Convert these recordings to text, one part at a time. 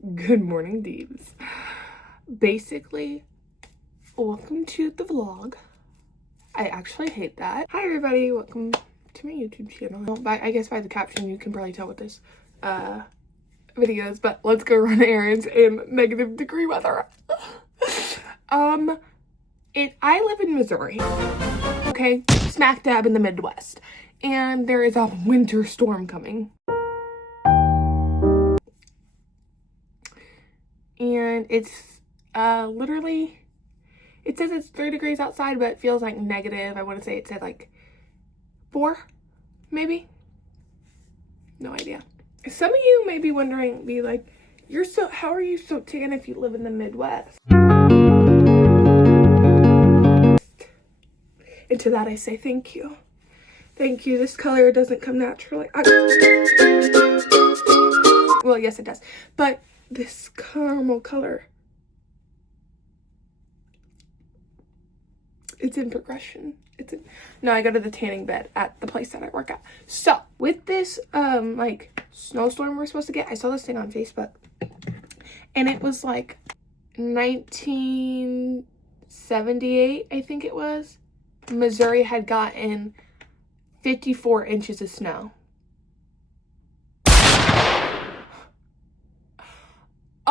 Good morning, Deeves. Basically, welcome to the vlog. I actually hate that. Hi everybody, welcome to my YouTube channel. I guess by the caption you can probably tell what this video is, but let's go run errands in negative degree weather. I live in Missouri, okay? Smack dab in the Midwest. And there is a winter storm coming. And it's literally, it says it's 3 degrees outside, but it feels like negative. I want to say it said like 4, maybe. No idea. Some of you may be wondering, be like, how are you so tan if you live in the Midwest? And to that I say thank you. Thank you. This color doesn't come naturally. Well, yes it does. But this caramel color, it's in progression. No, I go to the tanning bed at the place that I work at. So with this like snowstorm we're supposed to get, I saw this thing on Facebook and it was like 1978, I think it was. Missouri had gotten 54 inches of snow.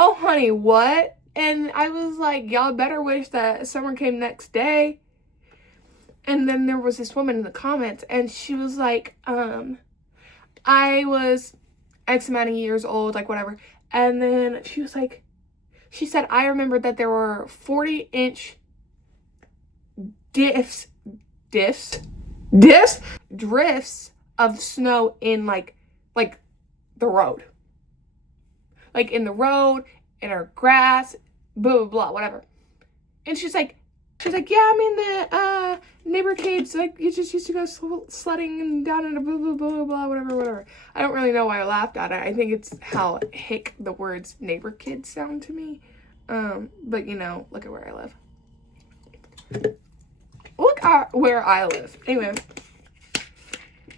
Oh honey, what? And I was like, y'all better wish that summer came next day. And then there was this woman in the comments and she was like, I was X amount of years old, like whatever. And then she was like, she said, I remember that there were 40-inch drifts of snow in like the road. Like in the road, in our grass, blah, blah, blah, whatever. And she's like, yeah, I mean, the neighbor kids, like, you just used to go sledding and down in a blah, blah, blah, blah, whatever. I don't really know why I laughed at it. I think it's how hick the words neighbor kids sound to me. But, you know, look at where I live. Look at where I live. Anyway.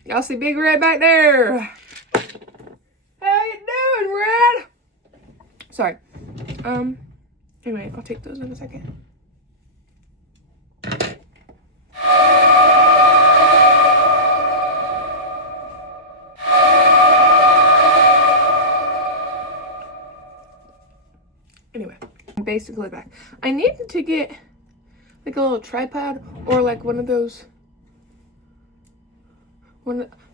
Y'all see Big Red back there. How you doing, Red? Sorry. Anyway, I'll take those in a second. Anyway, I'm basically back. I needed to get like a little tripod or like one of those.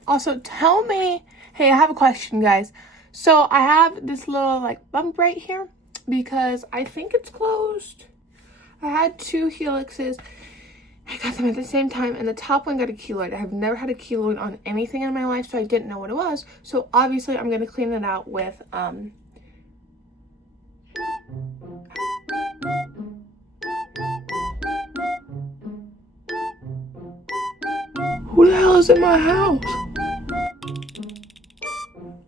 Also, tell me, hey, I have a question, guys. So I have this little like bump right here because I think it's closed. I had 2 helixes. I got them at the same time and the top one got a keloid. I have never had a keloid on anything in my life, so I didn't know what it was. So obviously I'm going to clean it out with who the hell is in my house?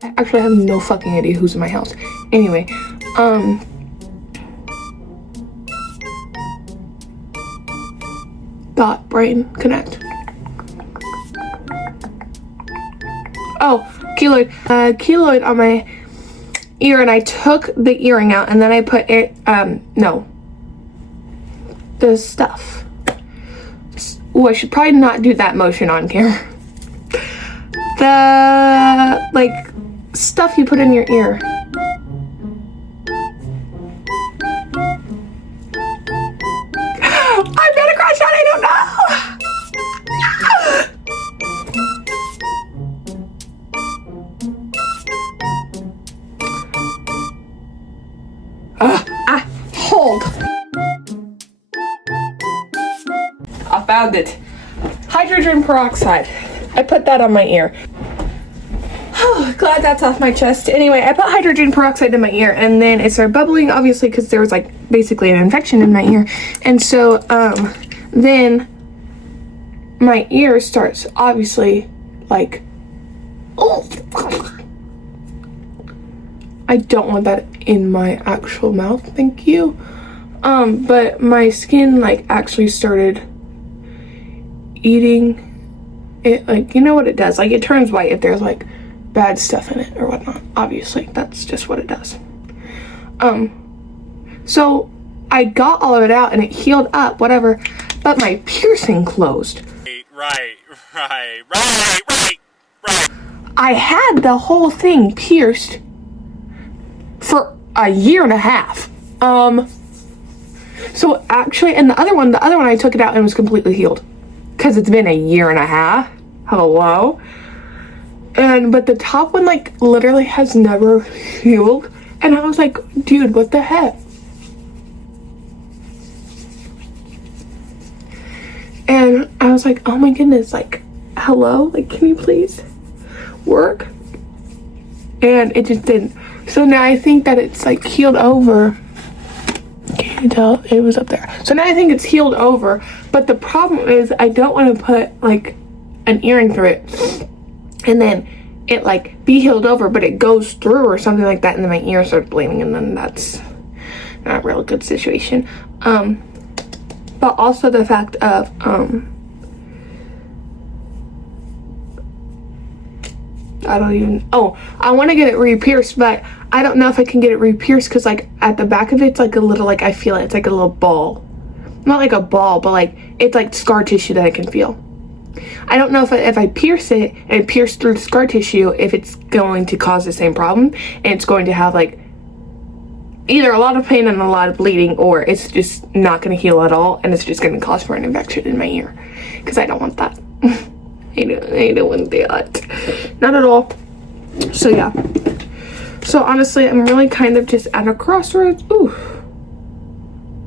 I actually have no fucking idea who's in my house. Anyway, dot brain connect. Oh, keloid. Keloid on my ear, and I took the earring out, and then I put it. The stuff. Oh, I should probably not do that motion on camera. The like stuff you put in your ear. I'm gonna crash out, I don't know. Hold. I found it. Hydrogen peroxide. I put that on my ear. Oh, glad that's off my chest. Anyway, I put hydrogen peroxide in my ear and then it started bubbling, obviously, because there was like basically an infection in my ear. And so then my ear starts obviously like, oh, I don't want that in my actual mouth, thank you. But my skin like actually started eating it, like, you know what it does, like it turns white if there's like bad stuff in it or whatnot. Obviously, that's just what it does. So I got all of it out and it healed up, whatever, but my piercing closed. Right. I had the whole thing pierced for a year and a half. So actually, and the other one I took it out and it was completely healed. Because it's been a year and a half. Hello? But the top one, like, literally has never healed. And I was like, dude, what the heck? And I was like, oh my goodness, like, hello? Like, can you please work? And it just didn't. So now I think that it's, like, healed over. Can you tell? It was up there. So now I think it's healed over. But the problem is I don't want to put, like, an earring through it. And then it, like, be healed over, but it goes through or something like that. And then my ear starts bleeding. And then that's not a real good situation. But also the fact of, I don't even, I want to get it re-pierced, but I don't know if I can get it re-pierced because, like, at the back of it, it's like a little, like, I feel it. It's like a little ball. Not like a ball, but, like, it's like scar tissue that I can feel. I don't know if I pierce it and pierce through the scar tissue, if it's going to cause the same problem and it's going to have, like, either a lot of pain and a lot of bleeding, or it's just not going to heal at all and it's just going to cause for an infection in my ear, because I don't want that. I don't want that. Not at all. So yeah. So honestly, I'm really kind of just at a crossroads. Ooh.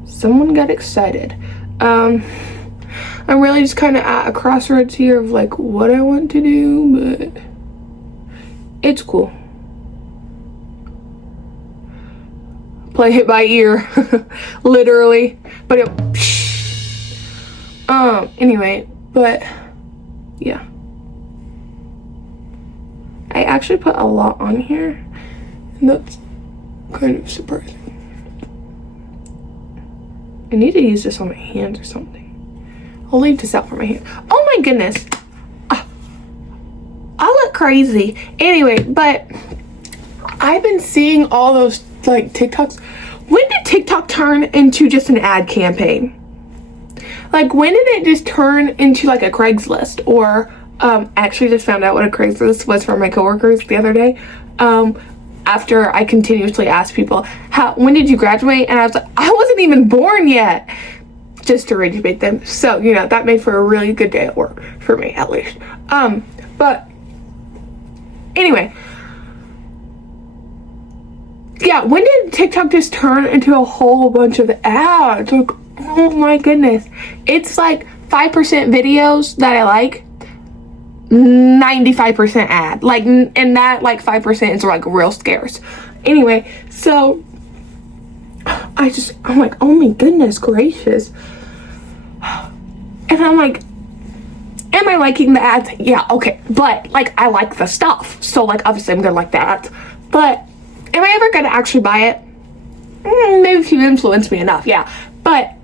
Someone got excited. I'm really just kind of at a crossroads here of, like, what I want to do, but it's cool. Play it by ear. Literally. But it, anyway, but yeah. I actually put a lot on here, and that's kind of surprising. I need to use this on my hands or something. I'll leave this out for my hand. Oh my goodness. I look crazy. Anyway, but I've been seeing all those, like, TikToks. When did TikTok turn into just an ad campaign? Like, when did it just turn into, like, a Craigslist? Or, actually just found out what a Craigslist was from my coworkers the other day. After I continuously asked people, when did you graduate? And I was like, I wasn't even born yet. Just to rage bait them. So, you know, that made for a really good day at work. For me, at least. But, anyway. Yeah, when did TikTok just turn into a whole bunch of ads? Like, oh my goodness. It's like 5% videos that I like, 95% ad. Like, and that, like, 5% is, like, real scarce. Anyway, so I'm like, oh my goodness gracious. And I'm like, am I liking the ads? Yeah, okay. But, like, I like the stuff. So, like, obviously I'm gonna like the ads. But am I ever gonna actually buy it? Maybe if you influence me enough, yeah. But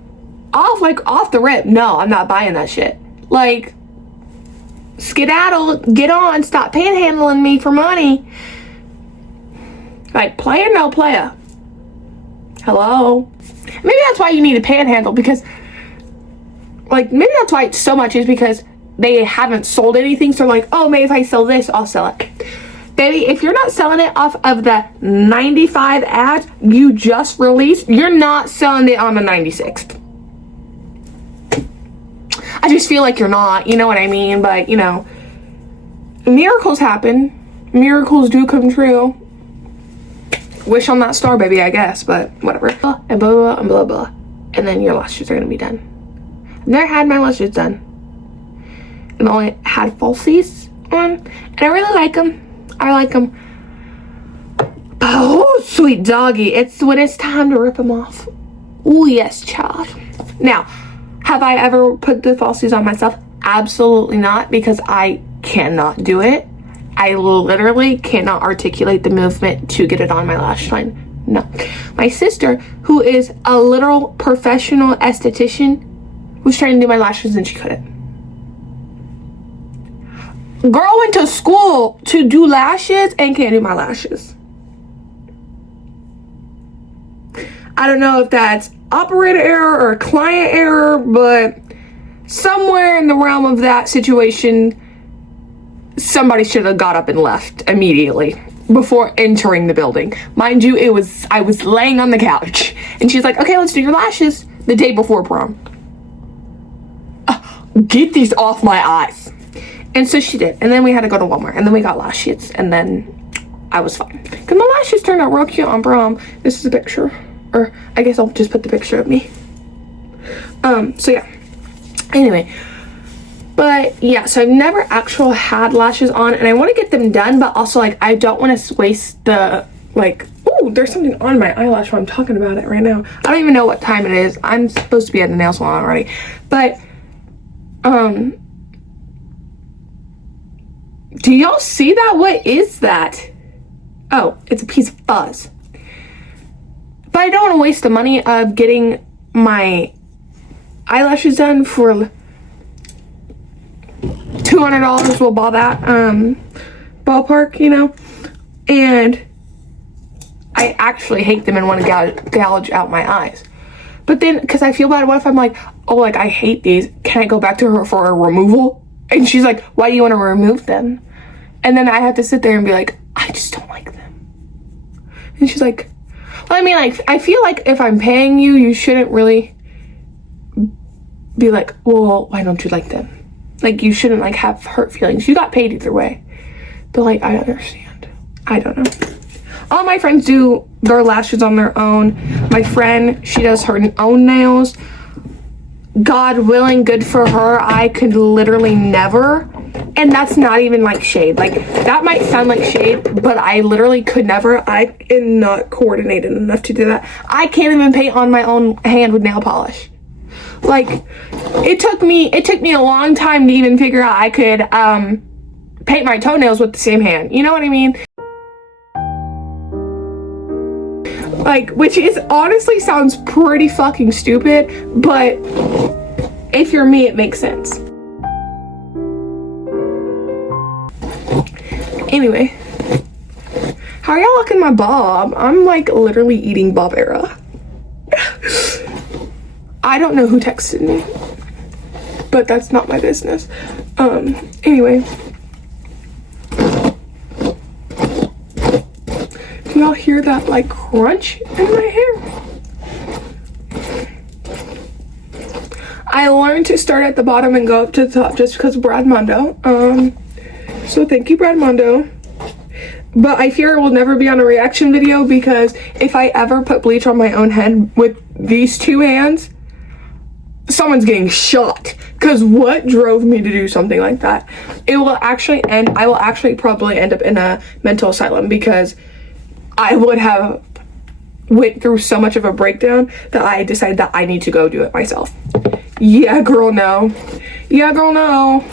off the rip, no, I'm not buying that shit. Like, skedaddle, get on, stop panhandling me for money. Like, player, no player. Hello? Maybe that's why you need a panhandle, because, like, maybe that's why it's so much is because they haven't sold anything. So, like, oh, maybe if I sell this, I'll sell it. Baby, if you're not selling it off of the 95 ads you just released, you're not selling it on the 96th. I just feel like you're not, you know what I mean? But, you know, miracles happen. Miracles do come true. Wish on that star, baby, I guess, but whatever. And blah, blah, and blah, blah. And then your lashes are going to be done. I've never had my lashes done. I've only had falsies on, and I really like them. I like them. Oh, sweet doggy. It's when it's time to rip them off. Oh, yes, child. Now, have I ever put the falsies on myself? Absolutely not, because I cannot do it. I literally cannot articulate the movement to get it on my lash line. No. My sister, who is a literal professional esthetician, was trying to do my lashes and she couldn't. Girl went to school to do lashes and can't do my lashes. I don't know if that's operator error or client error, but somewhere in the realm of that situation, somebody should have got up and left immediately before entering the building. Mind you, I was laying on the couch and she's like, okay, let's do your lashes the day before prom. Get these off my eyes. And so she did. And then we had to go to Walmart and then we got lash sheets and then I was fine. Because my lashes turned out real cute on prom. This is a picture. Or I guess I'll just put the picture of me. So yeah. Anyway. But yeah, so I've never actually had lashes on and I want to get them done, but also like I don't want to waste the like, oh, there's something on my eyelash while I'm talking about it right now. I don't even know what time it is. I'm supposed to be at the nail salon already. But do y'all see that? What is that? Oh, it's a piece of fuzz. But I don't want to waste the money of getting my eyelashes done for $200. We'll buy that ballpark, you know. And I actually hate them and want to gouge out my eyes. But then, because I feel bad, what if I'm like, oh, like I hate these, can I go back to her for a removal? And she's like, why do you want to remove them? And then I have to sit there and be like, I just don't like them. And she's like, well, I mean, like, I feel like if I'm paying you, you shouldn't really be like, well, why don't you like them? Like, you shouldn't, like, have hurt feelings. You got paid either way. But, like, I understand. I don't know. All my friends do their lashes on their own. My friend, she does her own nails. God willing, good for her. I could literally never. And that's not even, like, shade. Like, that might sound like shade, but I literally could never. I am not coordinated enough to do that. I can't even paint on my own hand with nail polish. Like, it took me a long time to even figure out I could paint my toenails with the same hand. You know what I mean? Like, which is honestly sounds pretty fucking stupid, but if you're me, it makes sense. Anyway, how are y'all liking my bob? I'm like literally eating bob era. I don't know who texted me, but that's not my business. Anyway. Do y'all hear that like crunch in my hair? I learned to start at the bottom and go up to the top just because of Brad Mondo. So thank you, Brad Mondo. But I fear it will never be on a reaction video because if I ever put bleach on my own head with these two hands, someone's getting shot. Because what drove me to do something like that? I will actually probably end up in a mental asylum because I would have went through so much of a breakdown that I decided that I need to go do it myself. Yeah, girl, no. Yeah, girl, no.